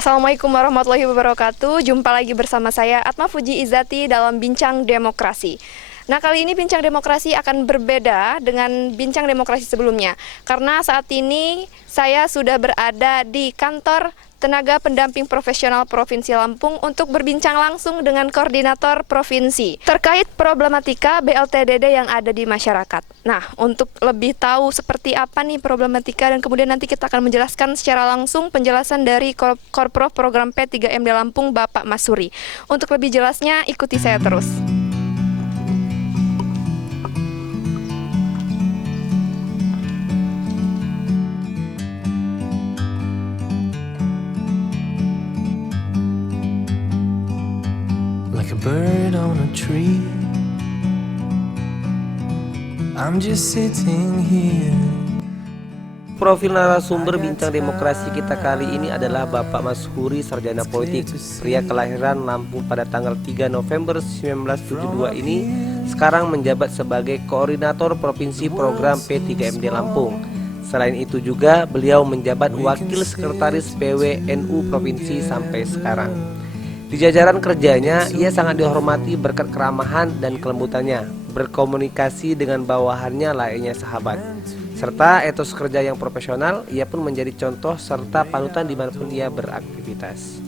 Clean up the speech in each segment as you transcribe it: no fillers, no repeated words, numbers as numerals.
Assalamualaikum warahmatullahi wabarakatuh. Jumpa lagi bersama saya Atma Fuji Izati dalam Bincang Demokrasi. Nah, kali ini Bincang Demokrasi akan berbeda dengan Bincang Demokrasi sebelumnya. Karena saat ini saya sudah berada di kantor Tenaga Pendamping Profesional Provinsi Lampung untuk berbincang langsung dengan koordinator provinsi terkait problematika BLTDD yang ada di masyarakat. Nah, untuk lebih tahu seperti apa nih problematika dan kemudian nanti kita akan menjelaskan secara langsung penjelasan dari Korprov Program P3MD Lampung, Bapak Masuri. Untuk lebih jelasnya, ikuti saya terus. Like a bird on a tree, I'm just sitting here. Profil narasumber Bincang Demokrasi kita kali ini adalah Bapak Masuri, sarjana politik, pria kelahiran Lampung pada tanggal 3 November 1972 ini sekarang menjabat sebagai Koordinator Provinsi Program P3MD Lampung. Selain itu juga beliau menjabat Wakil Sekretaris PWNU Provinsi sampai sekarang. Di jajaran kerjanya, ia sangat dihormati berkat keramahan dan kelembutannya, berkomunikasi dengan bawahannya layaknya sahabat, serta etos kerja yang profesional. Ia pun menjadi contoh serta panutan dimanapun ia beraktivitas.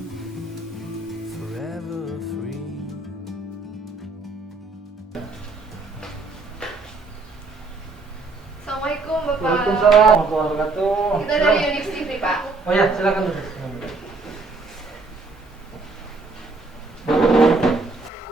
Assalamualaikum Bapak. Waalaikumsalam warahmatullahi wabarakatuh. Kita dari Unif TV, Pak. Oh ya, silakan duduk.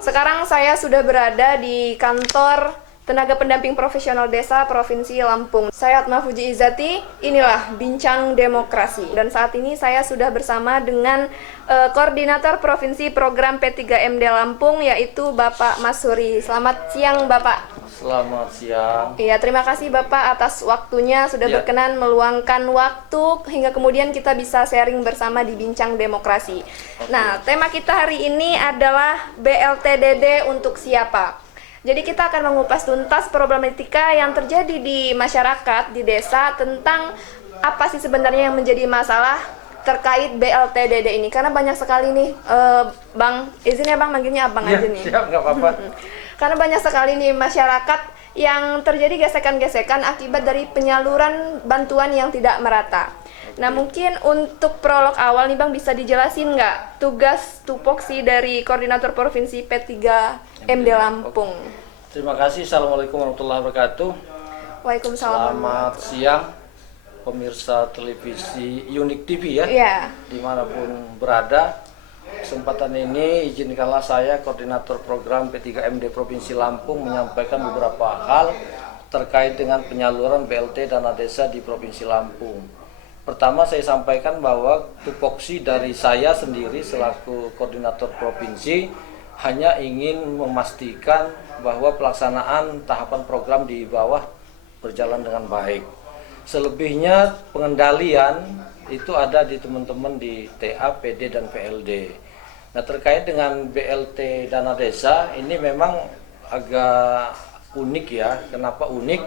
Sekarang saya sudah berada di kantor Tenaga Pendamping Profesional Desa Provinsi Lampung. Saya Atma Fuji Izati, inilah Bincang Demokrasi. Dan saat ini saya sudah bersama dengan Koordinator Provinsi Program P3MD Lampung, yaitu Bapak Masuri. Selamat siang, Bapak. Selamat siang. Iya, terima kasih Bapak atas waktunya sudah berkenan meluangkan waktu hingga kemudian kita bisa sharing bersama di Bincang Demokrasi. Nah, tema kita hari ini adalah BLTDD untuk siapa? Jadi kita akan mengupas tuntas problematika yang terjadi di masyarakat, di desa, tentang apa sih sebenarnya yang menjadi masalah terkait BLTDD ini. Karena banyak sekali nih, Bang, izin ya Bang, manggilnya Abang aja nih. Siap, nggak apa-apa. Karena banyak sekali nih masyarakat yang terjadi gesekan-gesekan akibat dari penyaluran bantuan yang tidak merata. Nah, mungkin untuk prolog awal nih Bang, bisa dijelasin nggak tugas tupoksi dari Koordinator Provinsi P3MD Lampung? Terima kasih. Assalamualaikum warahmatullahi wabarakatuh. Waalaikumsalam. Selamat siang pemirsa televisi Unik TV ya, Iya. dimanapun berada. Kesempatan ini izinkanlah saya, Koordinator Program P3MD Provinsi Lampung, menyampaikan beberapa hal terkait dengan penyaluran BLT dana desa di Provinsi Lampung. Pertama, saya sampaikan bahwa tupoksi dari saya sendiri selaku Koordinator Provinsi hanya ingin memastikan bahwa pelaksanaan tahapan program di bawah berjalan dengan baik. Selebihnya pengendalian itu ada di teman-teman di TA, PD, dan PLD. Nah, terkait dengan BLT dana desa ini memang agak unik ya. Kenapa unik?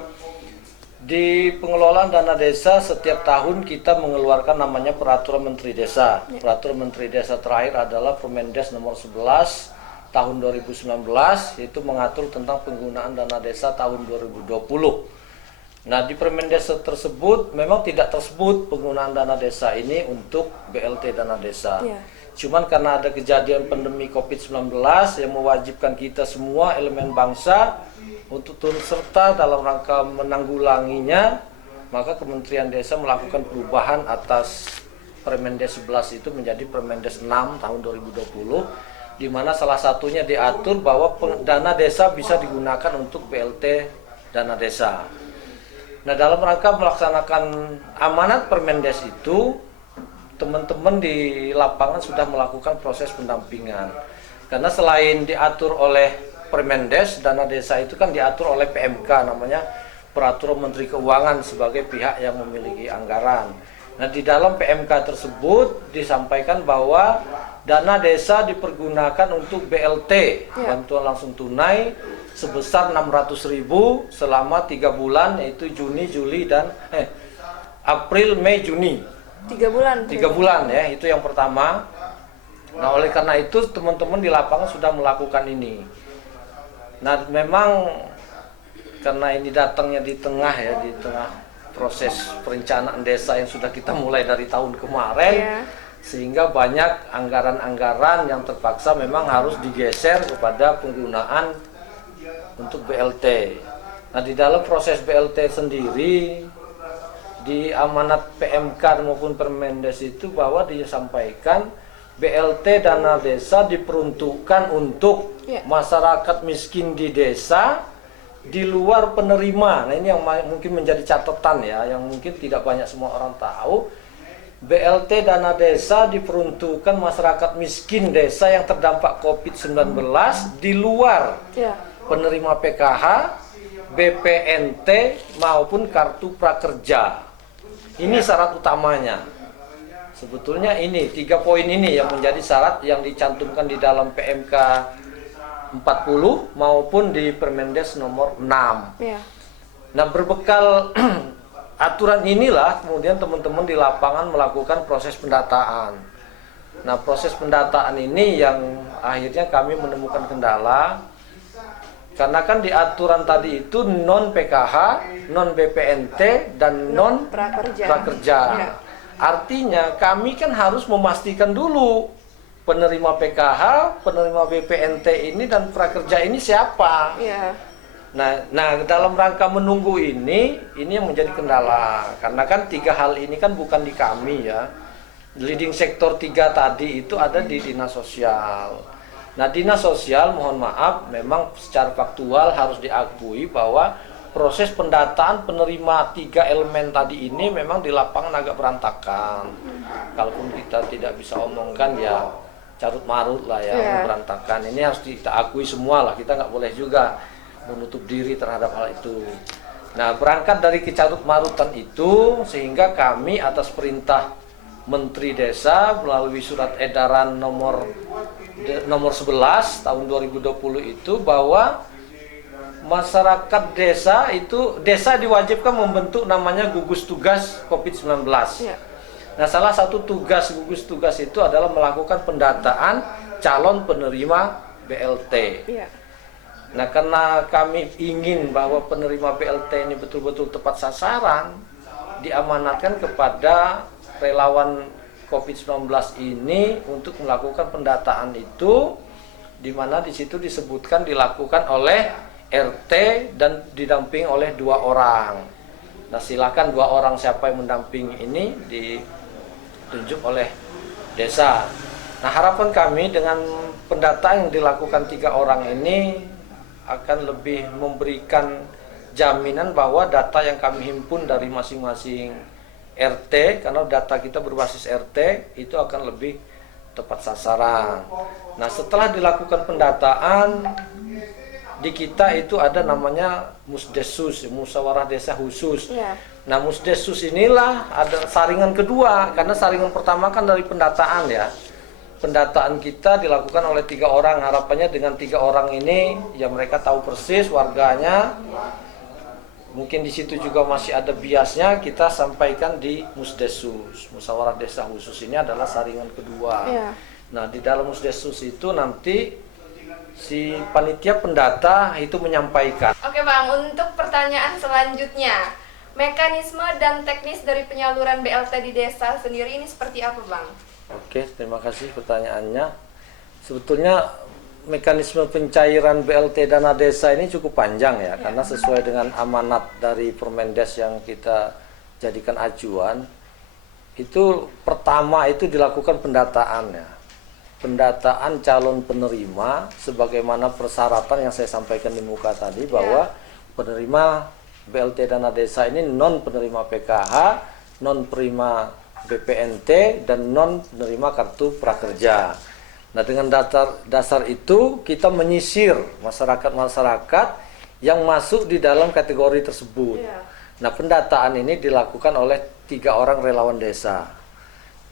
Di pengelolaan dana desa setiap tahun kita mengeluarkan namanya Peraturan Menteri Desa. Peraturan Menteri Desa terakhir adalah Permendes nomor 11 tahun 2019, yaitu mengatur tentang penggunaan dana desa tahun 2020. Nah, di Permendes tersebut memang tidak tersebut penggunaan dana desa ini untuk BLT dana desa. Cuman karena ada kejadian pandemi COVID-19 yang mewajibkan kita semua elemen bangsa untuk turut serta dalam rangka menanggulanginya, maka Kementerian Desa melakukan perubahan atas Permendes 11 itu menjadi Permendes 6 tahun 2020, di mana salah satunya diatur bahwa dana desa bisa digunakan untuk BLT dana desa. Nah, dalam rangka melaksanakan amanat Permendes itu, teman-teman di lapangan sudah melakukan proses pendampingan. Karena selain diatur oleh Permendes, dana desa itu kan diatur oleh PMK, namanya Peraturan Menteri Keuangan sebagai pihak yang memiliki anggaran. Nah, di dalam PMK tersebut disampaikan bahwa dana desa dipergunakan untuk BLT, bantuan langsung tunai, sebesar 600.000 selama 3 bulan, yaitu Juni, Juli, dan April, Mei, Juni. 3 bulan. 3 bulan ya, itu yang pertama. Nah, oleh karena itu teman-teman di lapangan sudah melakukan ini. Nah, memang karena ini datangnya di tengah ya, di tengah proses perencanaan desa yang sudah kita mulai dari tahun kemarin, Iya. sehingga banyak anggaran-anggaran yang terpaksa memang harus digeser kepada penggunaan untuk BLT. Nah, di dalam proses BLT sendiri, di amanat PMK maupun Permendes itu bahwa disampaikan BLT dana desa diperuntukkan untuk Ya. masyarakat miskin di desa di luar penerima. Nah, ini yang mungkin menjadi catatan ya, yang mungkin tidak banyak semua orang tahu. BLT dana desa diperuntukkan masyarakat miskin desa yang terdampak COVID-19 di luar Ya. penerima PKH, BPNT maupun kartu prakerja. Ini syarat utamanya. Sebetulnya ini 3 poin ini yang menjadi syarat yang dicantumkan di dalam PMK 40 maupun di Permendes nomor 6. Ya. Nah, berbekal aturan inilah kemudian teman-teman di lapangan melakukan proses pendataan. Nah, proses pendataan ini yang akhirnya kami menemukan kendala. Karena kan di aturan tadi itu non PKH, non BPNT, dan non prakerja. Ya. Artinya kami kan harus memastikan dulu penerima PKH, penerima BPNT ini dan prakerja ini siapa. Ya. Nah, dalam rangka menunggu ini yang menjadi kendala. Karena kan 3 hal ini kan bukan di kami ya. Leading sektor 3 tadi itu ada di Dinas Sosial. Nah, Dinas Sosial mohon maaf memang secara faktual harus diakui bahwa proses pendataan penerima 3 elemen tadi ini memang di lapangan agak berantakan. Kalaupun kita tidak bisa omongkan ya carut marut lah ya, berantakan. Ini harus kita akui semua lah, kita nggak boleh juga menutup diri terhadap hal itu. Nah, berangkat dari kecarut marutan itu sehingga kami atas perintah Menteri Desa melalui surat edaran nomor 11 tahun 2020 itu bahwa masyarakat desa diwajibkan membentuk namanya gugus tugas COVID-19. Ya. Nah, salah satu tugas gugus tugas itu adalah melakukan pendataan calon penerima BLT. Ya. Nah, karena kami ingin bahwa penerima BLT ini betul-betul tepat sasaran, diamanatkan kepada relawan COVID-19 ini untuk melakukan pendataan itu, di mana di situ disebutkan dilakukan oleh RT dan didampingi oleh 2 orang. Nah, silakan 2 orang siapa yang mendampingi ini ditunjuk oleh desa. Nah, harapan kami dengan pendataan yang dilakukan 3 orang ini akan lebih memberikan jaminan bahwa data yang kami himpun dari masing-masing RT, karena data kita berbasis RT, itu akan lebih tepat sasaran. Nah, setelah dilakukan pendataan, di kita itu ada namanya Musdesus, Musyawarah Desa Khusus. Ya. Nah, Musdesus inilah ada saringan kedua, karena saringan pertama kan dari pendataan ya. Pendataan kita dilakukan oleh 3 orang, harapannya dengan 3 orang ini, ya mereka tahu persis warganya. Mungkin di situ juga masih ada biasnya, kita sampaikan di Musdesus. Musyawarah Desa Khusus ini adalah saringan kedua. Ya. Nah, di dalam Musdesus itu nanti si panitia pendata itu menyampaikan. Oke Bang, untuk pertanyaan selanjutnya, mekanisme dan teknis dari penyaluran BLT di desa sendiri ini seperti apa Bang? Oke, terima kasih pertanyaannya. Sebetulnya mekanisme pencairan BLT dana desa ini cukup panjang ya, karena sesuai dengan amanat dari Permendes yang kita jadikan acuan, itu pertama itu dilakukan pendataan ya. Pendataan calon penerima sebagaimana persyaratan yang saya sampaikan di muka tadi, bahwa penerima BLT dana desa ini non penerima PKH, non penerima BPNT, dan non penerima kartu prakerja. Nah, dengan dasar itu kita menyisir masyarakat-masyarakat yang masuk di dalam kategori tersebut. Nah, pendataan ini dilakukan oleh 3 orang relawan desa.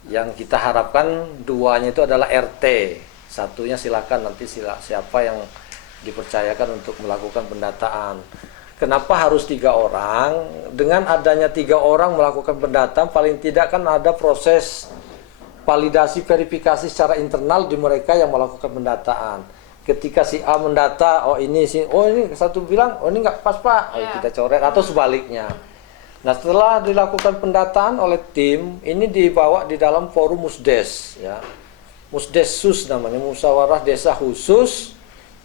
Yang kita harapkan 2-nya itu adalah RT. Satunya silakan nanti siapa yang dipercayakan untuk melakukan pendataan. Kenapa harus 3 orang? Dengan adanya 3 orang melakukan pendataan, paling tidak kan ada proses validasi verifikasi secara internal di mereka yang melakukan pendataan. Ketika si A mendata, oh ini satu bilang, oh ini nggak pas Pak, kita coret, atau sebaliknya. Nah, setelah dilakukan pendataan oleh tim, ini dibawa di dalam forum Musdes, ya. Musdesus namanya, musyawarah desa khusus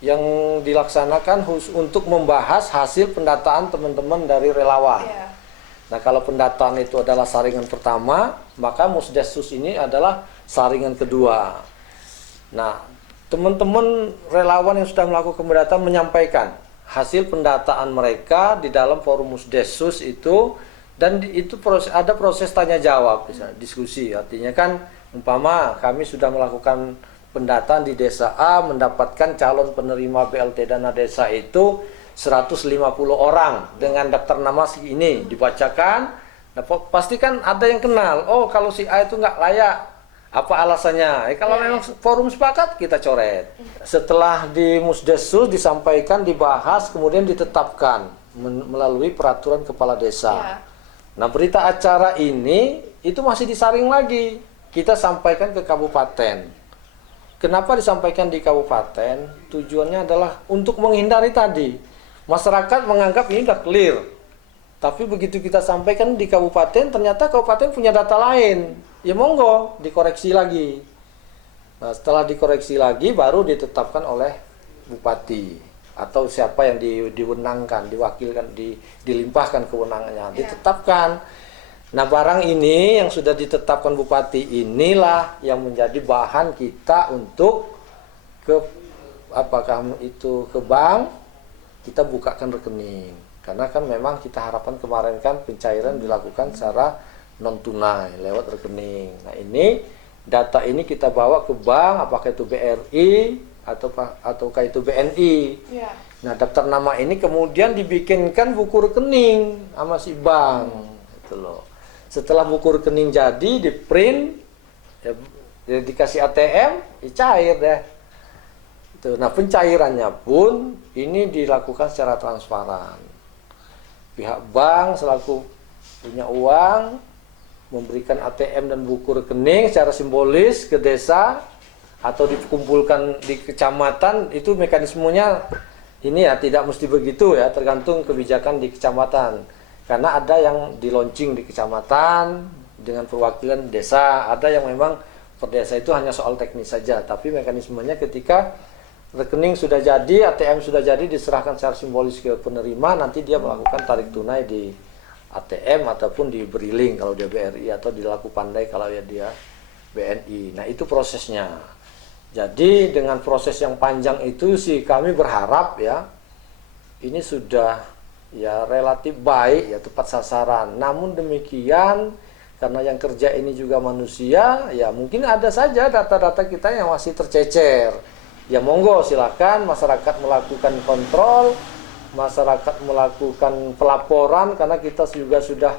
yang dilaksanakan untuk membahas hasil pendataan teman-teman dari relawan. Nah, kalau pendataan itu adalah saringan pertama, maka Musdesus ini adalah saringan kedua. Nah, teman-teman relawan yang sudah melakukan pendataan menyampaikan hasil pendataan mereka di dalam forum Musdesus itu, dan itu ada proses tanya jawab, diskusi. Artinya kan umpama kami sudah melakukan pendataan di desa A, mendapatkan calon penerima BLT dana desa itu 150 orang dengan daftar nama ini dibacakan. Nah, pasti kan ada yang kenal, oh kalau si A itu nggak layak, apa alasannya? Kalau memang forum sepakat, kita coret. Setelah di Musdesus disampaikan, dibahas, kemudian ditetapkan melalui peraturan kepala desa. Nah, berita acara ini itu masih disaring lagi. Kita sampaikan ke kabupaten. Kenapa disampaikan di kabupaten? Tujuannya adalah untuk menghindari tadi. Masyarakat menganggap ini sudah clear. Tapi begitu kita sampaikan di kabupaten, ternyata kabupaten punya data lain. Ya monggo, dikoreksi lagi. Nah, setelah dikoreksi lagi, baru ditetapkan oleh bupati. Atau siapa yang diwenangkan, diwakilkan, dilimpahkan kewenangannya. Ditetapkan. Nah, barang ini yang sudah ditetapkan bupati inilah yang menjadi bahan kita untuk apakah itu ke bank, kita bukakan rekening. Karena kan memang kita harapkan kemarin kan pencairan dilakukan secara non tunai lewat rekening. Nah, ini data ini kita bawa ke bank, apakah itu BRI ataukah itu BNI. Nah, daftar nama ini kemudian dibikinkan buku rekening sama si bank. Itu loh. Setelah buku rekening jadi, di print, ya dikasih ATM, ya cair deh. Nah, pencairannya pun ini dilakukan secara transparan. Pihak bank selaku punya uang memberikan ATM dan buku rekening secara simbolis ke desa atau dikumpulkan di kecamatan. Itu mekanismenya ini ya tidak mesti begitu ya, tergantung kebijakan di kecamatan. Karena ada yang di launching di kecamatan dengan perwakilan desa, ada yang memang per desa itu hanya soal teknis saja, tapi mekanismenya ketika rekening sudah jadi, ATM sudah jadi, diserahkan secara simbolis ke penerima, nanti dia melakukan tarik tunai di ATM ataupun diberi link kalau dia BRI, atau di Laku Pandai kalau ya dia BNI. Nah, itu prosesnya. Jadi dengan proses yang panjang itu sih kami berharap ya ini sudah ya relatif baik, ya tepat sasaran. Namun demikian, karena yang kerja ini juga manusia, ya mungkin ada saja data-data kita yang masih tercecer. Ya monggo silakan masyarakat melakukan kontrol, masyarakat melakukan pelaporan, karena kita juga sudah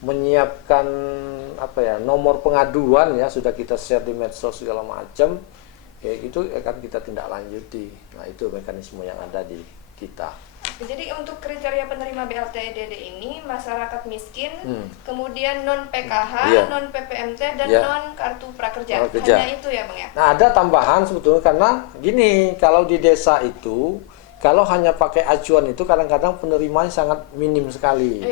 menyiapkan nomor pengaduan ya, sudah kita share di medsos segala macam. Ya itu akan kita tindak lanjuti. Nah, itu mekanisme yang ada di kita. Jadi untuk kriteria penerima BLT DD ini masyarakat miskin, kemudian non PKH, non PPMT, dan non kartu prakerja. Hanya itu ya Bang ya? Nah, ada tambahan sebetulnya, karena gini, kalau di desa itu kalau hanya pakai acuan itu kadang-kadang penerimanya sangat minim sekali.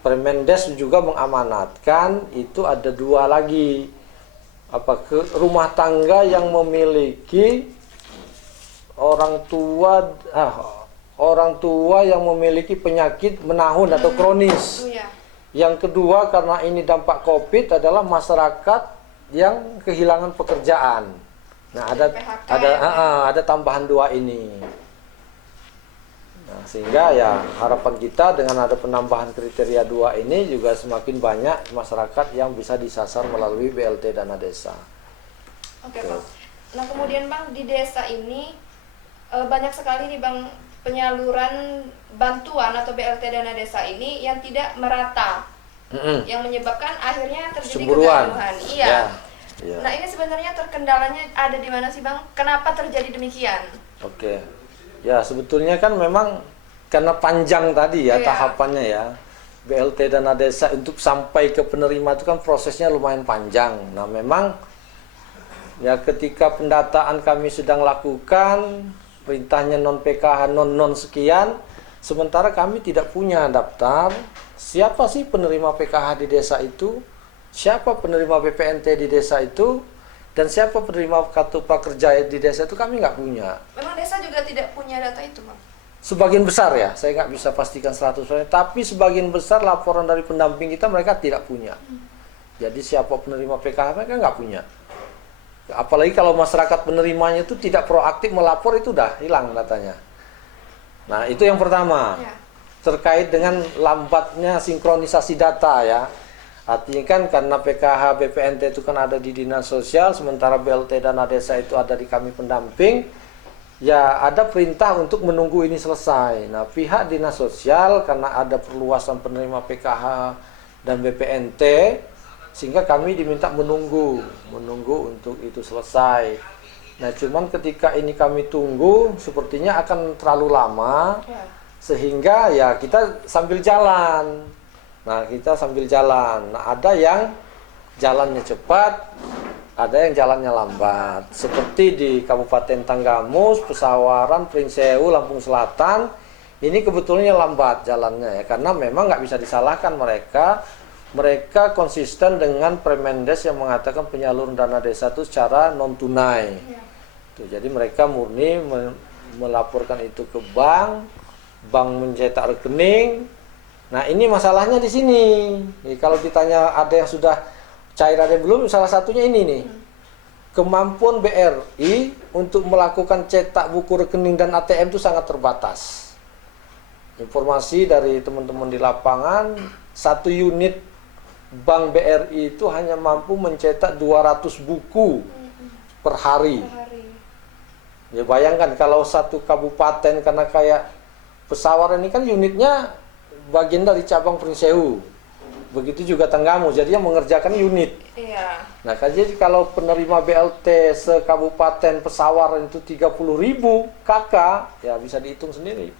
Permendes juga mengamanatkan itu ada 2 lagi, rumah tangga yang memiliki orang tua yang memiliki penyakit menahun atau kronis. Yang kedua, karena ini dampak COVID, adalah masyarakat yang kehilangan pekerjaan. Nah, ada tambahan 2 ini. Nah, sehingga ya harapan kita dengan ada penambahan kriteria 2 ini juga semakin banyak masyarakat yang bisa disasar melalui BLT dana desa. Oke, Bang. Nah, kemudian Bang, di desa ini banyak sekali nih Bang penyaluran bantuan atau BLT dana desa ini yang tidak merata, yang menyebabkan akhirnya terjadi kegaduhan. Iya. Nah, ini sebenarnya terkendalanya ada di mana sih Bang? Kenapa terjadi demikian? Oke. Ya, sebetulnya kan memang karena panjang tadi ya Iya. tahapannya ya. BLT dana desa untuk sampai ke penerima itu kan prosesnya lumayan panjang. Nah memang ya ketika pendataan kami sedang lakukan, perintahnya non PKH non sekian, sementara kami tidak punya daftar siapa sih penerima PKH di desa itu, siapa penerima BPNT di desa itu, dan siapa penerima kartu prakerja di desa itu kami nggak punya. Memang desa juga tidak punya data itu, Bang? Sebagian besar ya, saya nggak bisa pastikan 100%, tapi sebagian besar laporan dari pendamping kita mereka tidak punya. Jadi siapa penerima PKH mereka nggak punya. Apalagi kalau masyarakat penerimanya itu tidak proaktif melapor, itu udah hilang datanya. Nah itu yang pertama, Ya. terkait dengan lambatnya sinkronisasi data ya. Artinya kan karena PKH BPNT itu kan ada di dinas sosial, sementara BLT dana desa itu ada di kami pendamping. Ya ada perintah untuk menunggu ini selesai. Nah pihak dinas sosial karena ada perluasan penerima PKH dan BPNT, sehingga kami diminta menunggu untuk itu selesai. Nah cuman ketika ini kami tunggu sepertinya akan terlalu lama, Ya. sehingga ya kita sambil jalan. Nah kita sambil jalan. Nah ada yang jalannya cepat, ada yang jalannya lambat. Seperti di Kabupaten Tanggamus, Pesawaran, Pringsewu, Lampung Selatan, ini kebetulannya lambat jalannya ya, karena memang nggak bisa disalahkan mereka. Mereka konsisten dengan Permendes yang mengatakan penyaluran dana desa itu secara non tunai. Tuh, jadi mereka murni melaporkan itu ke bank mencetak rekening. Nah ini masalahnya di sini. Jadi, kalau ditanya ada yang sudah cair ada yang belum, salah satunya ini nih. Kemampuan BRI untuk melakukan cetak buku rekening dan ATM itu sangat terbatas. Informasi dari teman-teman di lapangan, satu unit bank BRI itu hanya mampu mencetak 200 buku per hari. Ya bayangkan kalau satu kabupaten, karena kayak Pesawaran ini kan unitnya bagian dari cabang Pringsewu. Begitu juga Tanggamus, jadi yang mengerjakan unit. Iya. Nah, jadi kalau penerima BLT sekabupaten Pesawaran itu 30.000 KK, ya bisa dihitung sendiri.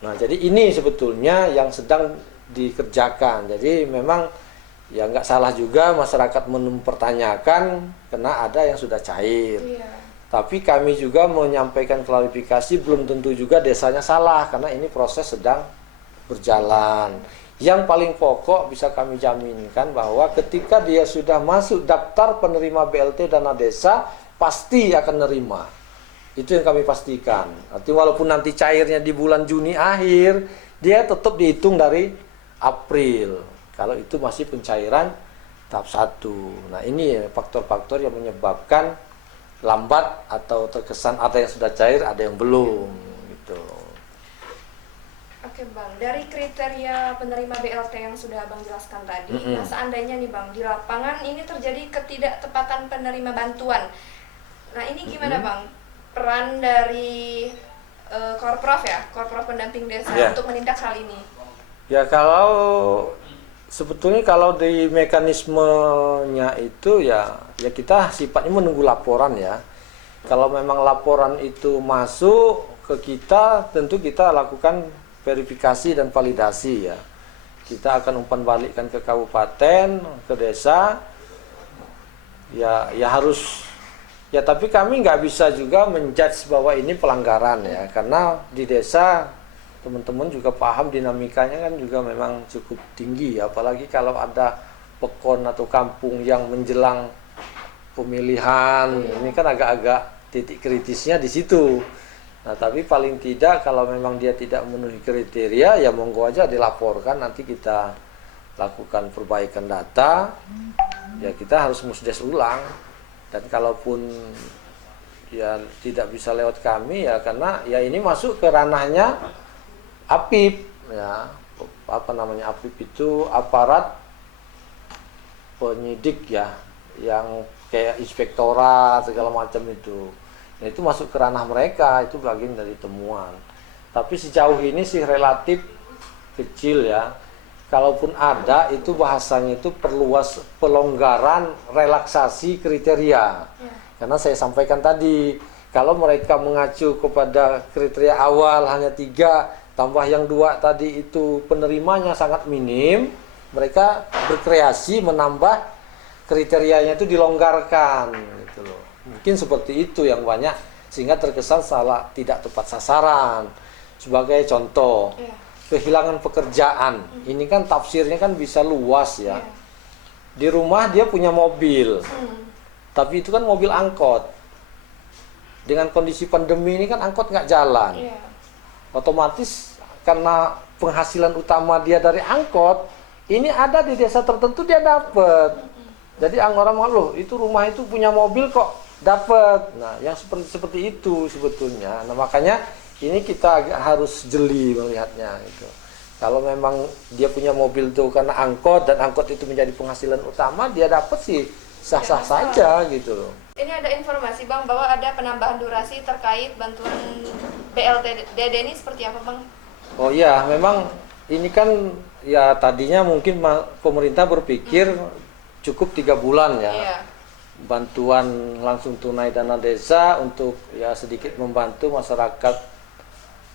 Nah, jadi ini sebetulnya yang sedang dikerjakan. Jadi memang ya nggak salah juga masyarakat mempertanyakan karena ada yang sudah cair. Iya. Tapi kami juga menyampaikan klarifikasi, belum tentu juga desanya salah karena ini proses sedang berjalan. Yang paling pokok bisa kami jaminkan bahwa ketika dia sudah masuk daftar penerima BLT dana desa, pasti akan nerima. Itu yang kami pastikan. Artinya walaupun nanti cairnya di bulan Juni akhir, dia tetap dihitung dari April. Kalau itu masih pencairan tahap 1. Nah ini faktor-faktor yang menyebabkan lambat atau terkesan ada yang sudah cair, ada yang belum. Gitu. Oke Bang, dari kriteria penerima BLT yang sudah Abang jelaskan tadi, nah seandainya nih Bang, di lapangan ini terjadi ketidaktepatan penerima bantuan. Nah ini gimana Bang, peran dari Korprov ya, Korprov pendamping desa untuk menindak hal ini? Ya kalau sebetulnya kalau di mekanismenya itu ya kita sifatnya menunggu laporan ya. Kalau memang laporan itu masuk ke kita, tentu kita lakukan verifikasi dan validasi ya. Kita akan umpan balikkan ke kabupaten, ke desa. Ya harus ya, tapi kami nggak bisa juga menjudge bahwa ini pelanggaran ya, karena di desa teman-teman juga paham dinamikanya kan juga memang cukup tinggi, apalagi kalau ada pekon atau kampung yang menjelang pemilihan, ini kan agak-agak titik kritisnya di situ. Nah, tapi paling tidak kalau memang dia tidak memenuhi kriteria, ya monggo aja dilaporkan, nanti kita lakukan perbaikan data, ya kita harus musdes ulang. Dan kalaupun ya tidak bisa lewat kami ya karena ya ini masuk ke ranahnya APIP ya, apa namanya APIP itu aparat penyidik ya, yang kayak inspektorat segala macam itu. Nah, itu masuk ke ranah mereka, itu bagian dari temuan. Tapi sejauh ini sih relatif kecil ya. Kalaupun ada itu bahasanya itu perluas pelonggaran relaksasi kriteria. Karena saya sampaikan tadi, kalau mereka mengacu kepada kriteria awal hanya 3, tambah yang 2 tadi itu penerimanya sangat minim, mereka berkreasi menambah kriterianya itu dilonggarkan gitu loh. Mungkin seperti itu yang banyak sehingga terkesan salah, tidak tepat sasaran. Sebagai contoh, kehilangan pekerjaan. Ini kan tafsirnya kan bisa luas ya. Di rumah dia punya mobil. Tapi itu kan mobil angkot. Dengan kondisi pandemi ini kan angkot nggak jalan. Otomatis karena penghasilan utama dia dari angkot, ini ada di desa tertentu dia dapat. Jadi orang loh itu rumah itu punya mobil kok dapat. Nah, yang seperti itu sebetulnya. Nah, makanya ini kita agak harus jeli melihatnya itu. Kalau memang dia punya mobil tuh karena angkot dan angkot itu menjadi penghasilan utama, dia dapat sih sah-sah saja gitu loh. Ini ada informasi Bang bahwa ada penambahan durasi terkait bantuan BLT-DD ini seperti apa Bang? Oh iya, memang ini kan ya tadinya mungkin pemerintah berpikir cukup 3 bulan ya. Bantuan langsung tunai dana desa untuk ya sedikit membantu masyarakat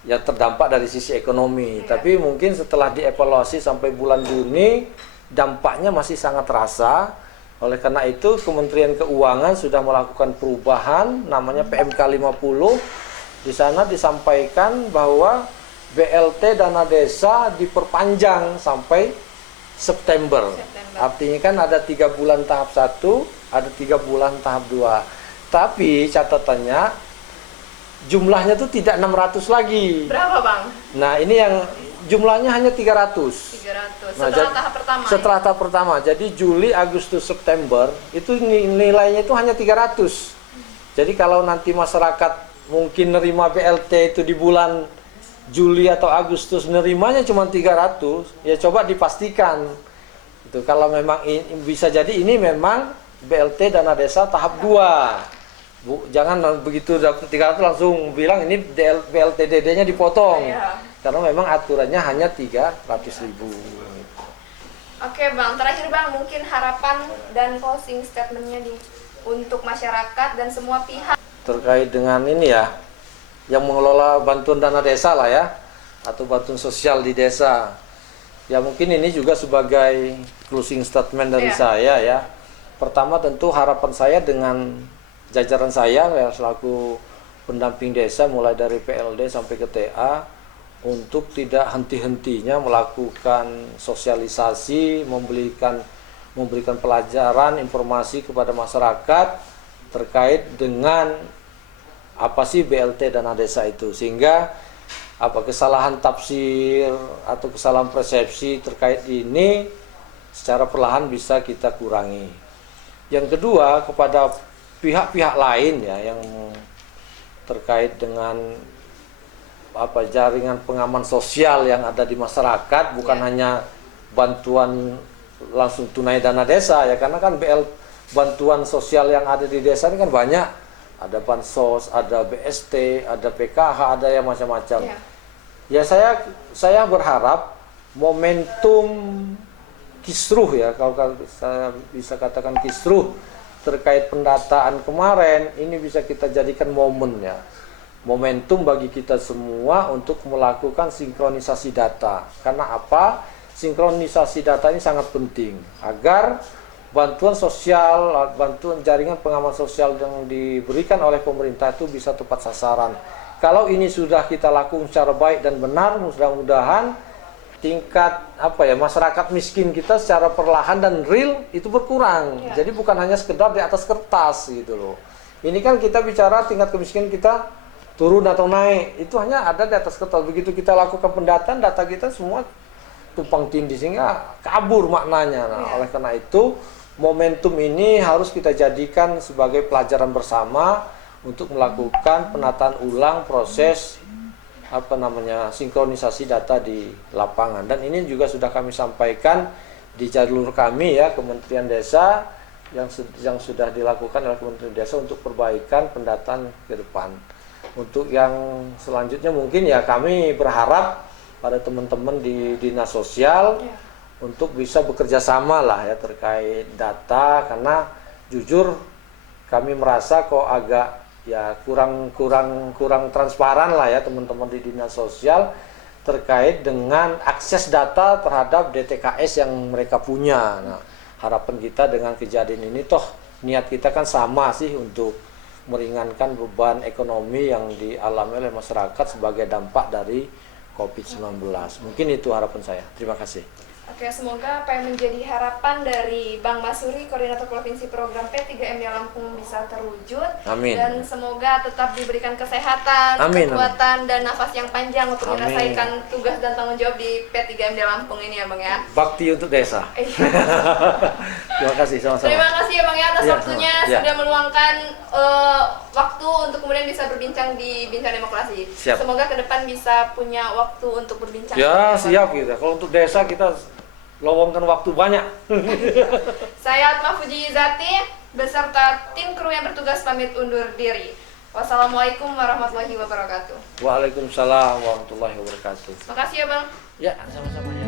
yang terdampak dari sisi ekonomi. Tapi mungkin setelah dievaluasi sampai bulan Juni dampaknya masih sangat terasa. Oleh karena itu Kementerian Keuangan sudah melakukan perubahan namanya PMK 50. Di sana disampaikan bahwa BLT dana desa diperpanjang sampai September. Artinya kan ada 3 bulan tahap 1, ada 3 bulan tahap 2. Tapi catatannya jumlahnya tuh tidak 600 lagi. Berapa Bang? Nah ini yang jumlahnya hanya 300. 300. Nah, Setelah tahap pertama. Setelah tahap pertama. Jadi Juli, Agustus, September itu nilainya itu hanya 300. Jadi kalau nanti masyarakat mungkin nerima BLT itu di bulan Juli atau Agustus nerimanya cuma 300, ya coba dipastikan. Itu kalau memang bisa jadi ini memang BLT dana desa tahap 2. Jangan begitu dapat 300 langsung bilang ini BLT DD-nya dipotong. Karena memang aturannya hanya 300.000. Oke Bang, terakhir Bang mungkin harapan dan closing statement-nya nih untuk masyarakat dan semua pihak terkait dengan ini ya, yang mengelola bantuan dana desa lah ya, atau bantuan sosial di desa. Ya mungkin ini juga sebagai closing statement dari saya ya. Pertama tentu harapan saya dengan jajaran saya ya selaku pendamping desa mulai dari PLD sampai ke TA untuk tidak henti-hentinya melakukan sosialisasi, memberikan pelajaran, informasi kepada masyarakat terkait dengan apa sih BLT dana desa itu, sehingga apa kesalahan tafsir atau kesalahan persepsi terkait ini secara perlahan bisa kita kurangi. Yang kedua, kepada pihak-pihak lain ya yang terkait dengan apa jaringan pengaman sosial yang ada di masyarakat, bukan hanya bantuan langsung tunai dana desa ya, karena kan bantuan sosial yang ada di desa ini kan banyak, ada bansos, ada BST, ada PKH, ada yang macam-macam. Ya saya berharap momentum kisruh ya, kalau saya bisa katakan kisruh terkait pendataan kemarin ini bisa kita jadikan momen ya. Momentum bagi kita semua untuk melakukan sinkronisasi data. Karena apa? Sinkronisasi data ini sangat penting agar bantuan sosial, bantuan jaringan pengaman sosial yang diberikan oleh pemerintah itu bisa tepat sasaran. Kalau ini sudah kita lakukan secara baik dan benar, mudah-mudahan tingkat masyarakat miskin kita secara perlahan dan real itu berkurang. Jadi bukan hanya sekedar di atas kertas gitu loh. Ini kan kita bicara tingkat kemiskinan kita turun atau naik, itu hanya ada di atas kertas. Begitu kita lakukan pendataan, data kita semua tumpang tindih sehingga kabur maknanya. Nah, oleh karena itu momentum ini harus kita jadikan sebagai pelajaran bersama untuk melakukan penataan ulang proses sinkronisasi data di lapangan. Dan ini juga sudah kami sampaikan di jalur kami ya, Kementerian Desa yang sudah dilakukan oleh Kementerian Desa untuk perbaikan pendataan ke depan. Untuk yang selanjutnya mungkin ya kami berharap pada teman-teman di dinas sosial untuk bisa bekerja sama lah ya terkait data, karena jujur kami merasa kok agak ya kurang transparan lah ya teman-teman di dinas sosial terkait dengan akses data terhadap DTKS yang mereka punya. Nah, harapan kita dengan kejadian ini toh niat kita kan sama sih untuk meringankan beban ekonomi yang dialami oleh masyarakat sebagai dampak dari COVID-19. Mungkin itu harapan saya. Terima kasih. Oke, semoga apa yang menjadi harapan dari Bang Masuri, Koordinator Provinsi Program P3MD Lampung bisa terwujud. Amin. Dan semoga tetap diberikan kesehatan, Amin, kekuatan, dan nafas yang panjang untuk Amin. menyelesaikan tugas dan tanggung jawab di P3MD Lampung ini ya Bang ya. Bakti untuk desa. Terima kasih sama-sama. Terima kasih ya Bang ya atas Ya, waktunya sama. Ya. sudah meluangkan waktu untuk kemudian bisa berbincang di Bincang Demokrasi. Siap. Semoga ke depan bisa punya waktu untuk berbincang. Ya, Bang. siap kita. Kalau untuk desa kita lowongkan waktu banyak. Saya Atma Fuji Izati beserta tim kru yang bertugas pamit undur diri. Wassalamualaikum warahmatullahi wabarakatuh. Waalaikumsalam warahmatullahi wabarakatuh. Makasih ya Bang. Ya, sama-sama ya.